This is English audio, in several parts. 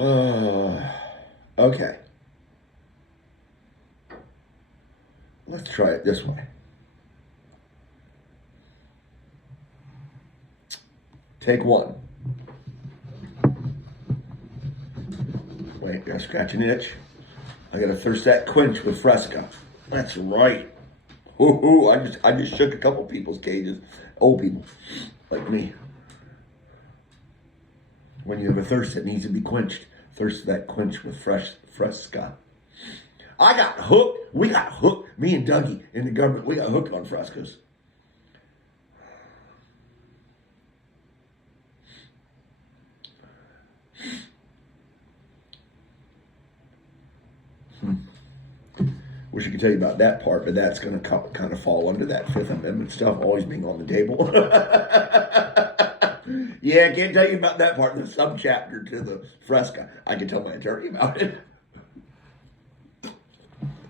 Okay. Let's try it this way. Take one. Wait, gotta scratch an itch. I gotta thirst that quench with Fresca. That's right. Ooh, I just shook a couple people's cages. Old people, like me. When you have a thirst that needs to be quenched, thirst that quench with Fresca. I got hooked. We got hooked. Me and Dougie in the government, we got hooked on Frescas. Wish I could tell you about that part, but that's going to kind of fall under that Fifth Amendment stuff, always being on the table. Yeah, I can't tell you about that part, the subchapter to the Fresca. I can tell my attorney about it.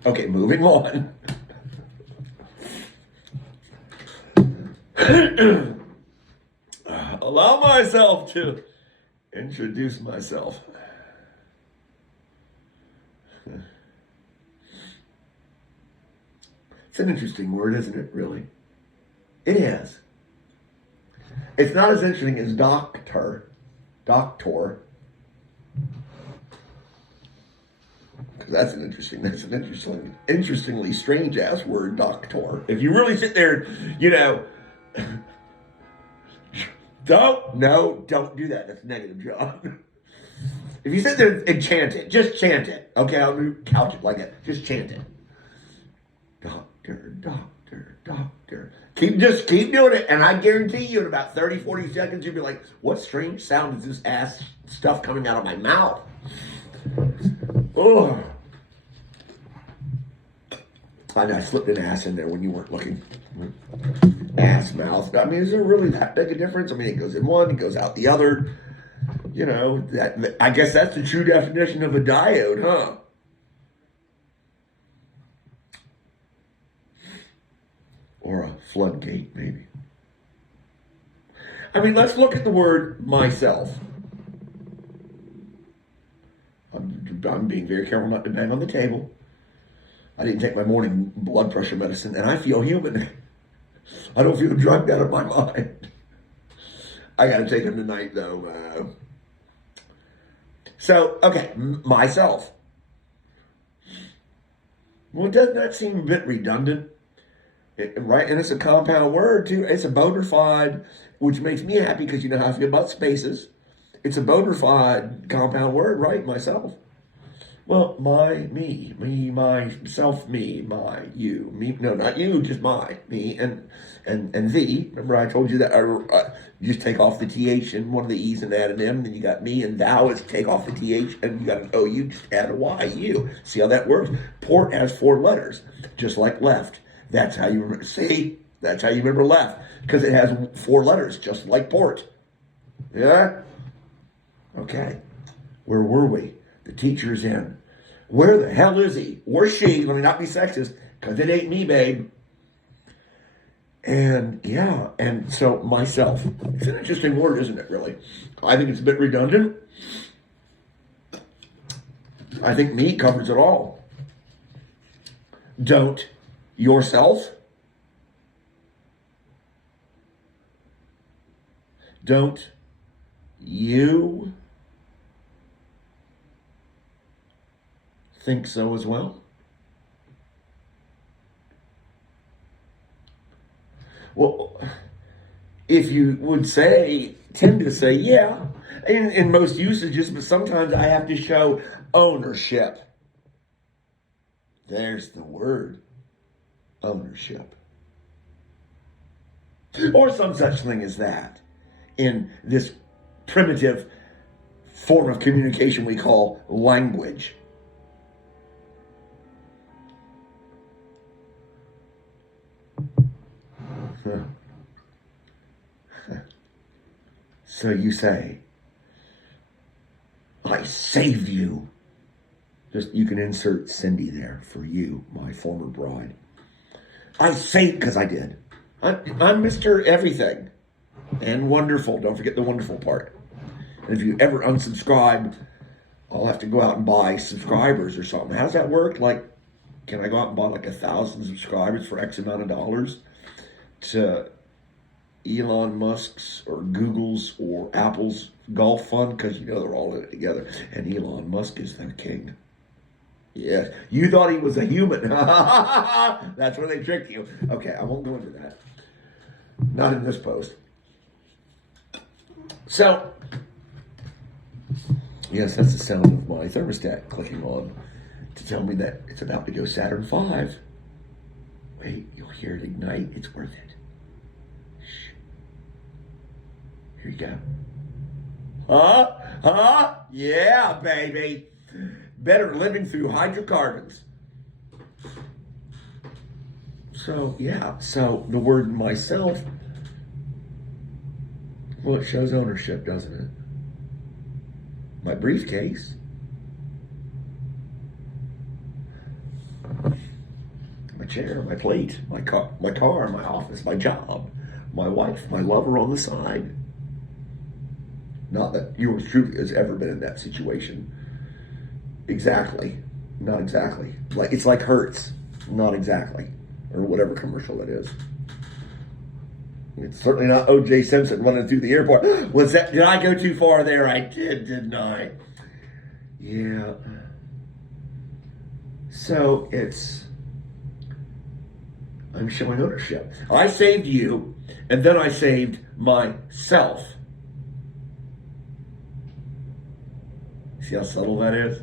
Okay, moving on. Allow myself to introduce myself. It's an interesting word, isn't it, really? It is. It's not as interesting as doctor. Because that's an interestingly strange ass word, doctor. If you really sit there, don't do that. That's negative, John. If you sit there and chant it, just chant it. Okay, I'll couch it like that. Just chant it. Doctor, doctor, doctor. Just keep doing it, and I guarantee you in about 30, 40 seconds, you'll be like, what strange sound is this ass stuff coming out of my mouth? Oh. I slipped an ass in there when you weren't looking. Ass mouth. I mean, is there really that big a difference? I mean, it goes in one, it goes out the other. I guess that's the true definition of a diode, huh? Or a floodgate, maybe. I mean, let's look at the word myself. I'm being very careful not to bang on the table. I didn't take my morning blood pressure medicine, and I feel human. I don't feel drugged out of my mind. I got to take them tonight, though. So, okay, myself. Well, doesn't that seem a bit redundant? Right? And it's a compound word, too. It's a bona fide, which makes me happy because you know how I feel about spaces. It's a bona fide compound word, right? Myself. Well, me, myself, me, my, you, me. No, not you, just my, me, and thee. Remember I told you that you just take off the TH and one of the E's and add an M, then you got me, and thou is take off the TH and you got an O, you just add a Y, you. See how that works? Port has 4 letters, just like left. That's how you remember. See? That's how you remember left. Because it has 4 letters, just like port. Yeah? Okay. Where were we? The teacher's in. Where the hell is he? Or she? Let me not be sexist, because it ain't me, babe. And yeah, and so myself. It's an interesting word, isn't it, really? I think it's a bit redundant. I think me covers it all. Don't yourself. Don't you think so as well? Well, if you would tend to say, yeah, in most usages, but sometimes I have to show ownership. There's the word, ownership. Or some such thing as that in this primitive form of communication we call language. So you say, I saved you. Just, you can insert Cindy there for you, my former bride. I saved, because I did. I'm Mr. Everything. And wonderful. Don't forget the wonderful part. And if you ever unsubscribe I'll have to go out and buy subscribers or something. How does that work? Like, can I go out and buy like 1,000 subscribers for X amount of dollars to Elon Musk's or Google's or Apple's golf fund? Because you know they're all in it together. And Elon Musk is their king. Yeah, you thought he was a human. That's where they tricked you. Okay, I won't go into that. Not in this post. So, yes, that's the sound of my thermostat clicking on to tell me that it's about to go Saturn V. Wait, you'll hear it ignite. It's worth it. Shh. Here you go. Huh? Huh? Yeah, baby. Better living through hydrocarbons. So, yeah. So, the word myself, well, it shows ownership, doesn't it? My briefcase. My chair, my plate, my car, my office, my job, my wife, my lover on the side. Not that yours truly has ever been in that situation. Exactly. Not exactly. Like it's like Hertz. Not exactly. Or whatever commercial that is. It's certainly not O.J. Simpson running through the airport. Was that? Did I go too far there? I did, didn't I? Yeah. So I'm showing ownership. I saved you, and then I saved myself. See how subtle that is?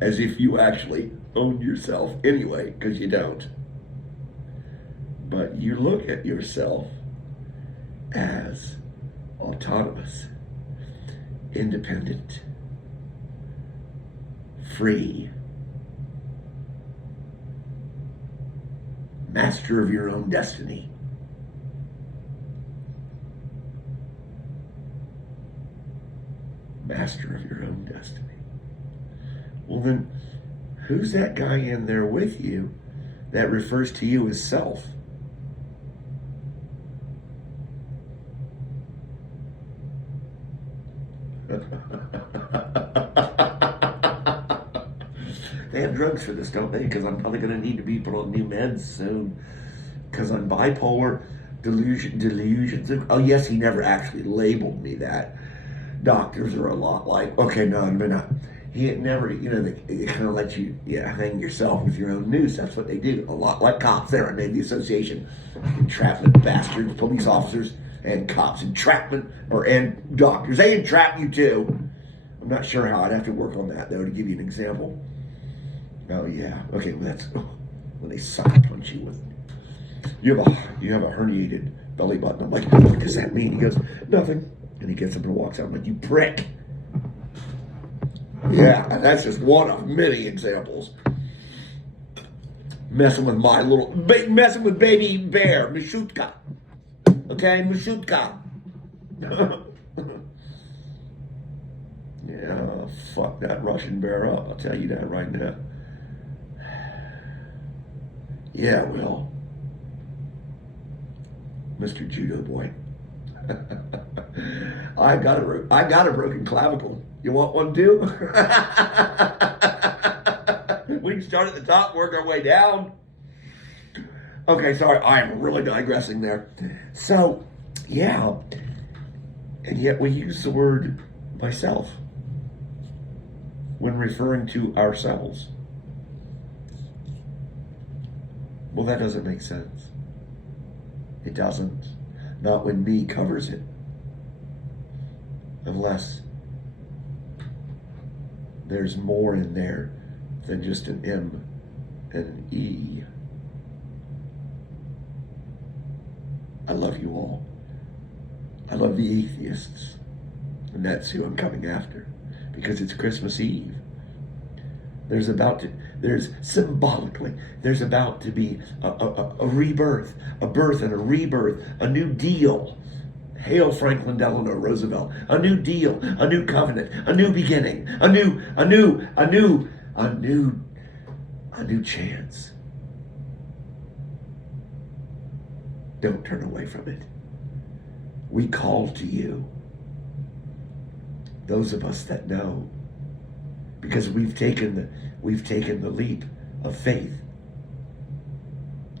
As if you actually own yourself anyway, because you don't. But you look at yourself as autonomous, independent, free, master of your own destiny. Master of your own destiny. Well then, who's that guy in there with you that refers to you as self? They have drugs for this, don't they? Because I'm probably going to need to be put on new meds soon. Because I'm bipolar, delusions. Oh, yes, he never actually labeled me that. Doctors are a lot like, okay, no, but not. He never, they kind of let you, hang yourself with your own noose. That's what they do. A lot like cops there. I made the association. Entrapment bastards, police officers, and cops. Entrapment, and doctors. They entrap you too. I'm not sure how. I'd have to work on that, though, to give you an example. Oh, yeah. Okay, well, that's when they sucker punch you with. You have a herniated belly button. I'm like, what does that mean? He goes, nothing. And he gets up and walks out. I'm like, you prick. Yeah, and that's just one of many examples. Messing with messing with baby bear, Mishutka. Okay, Mishutka. Yeah, fuck that Russian bear up. I'll tell you that right now. Yeah, well, Mr. Judo Boy. I got a broken clavicle. You want one too? We can start at the top, work our way down. Okay, sorry, I am really digressing there. So, yeah, and yet we use the word myself when referring to ourselves. Well, that doesn't make sense. It doesn't. Not when me covers it. Unless there's more in there than just an M and an E. I love you all. I love the atheists. And that's who I'm coming after. Because it's Christmas Eve. There's about to be a rebirth, a birth and a rebirth, a new deal. Hail Franklin Delano Roosevelt. A new deal, a new covenant, a new beginning, a new chance. Don't turn away from it. We call to you. those of us that know, because we've taken the leap of faith,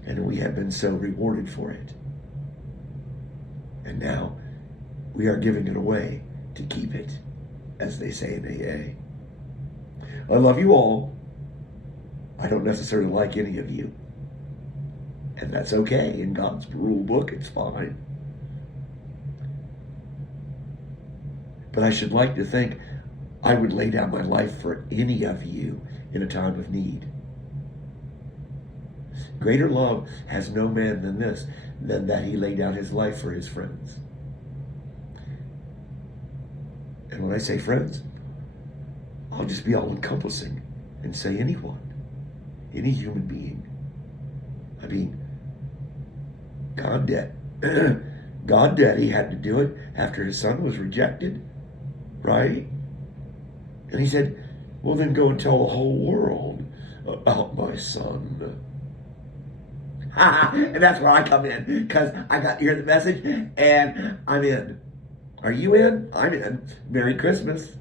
and we have been so rewarded for it. And now we are giving it away to keep it, as they say in AA. I love you all. I don't necessarily like any of you. And that's okay. In God's rule book, it's fine. But I should like to think I would lay down my life for any of you in a time of need. Greater love has no man than this, than that he laid down his life for his friends. And when I say friends, I'll just be all-encompassing and say anyone, any human being. I mean, God Daddy had to do it after his son was rejected, right? And he said, well, then go and tell the whole world about my son. And that's where I come in, because I got to hear the message, and I'm in. Are you in? I'm in. Merry Christmas.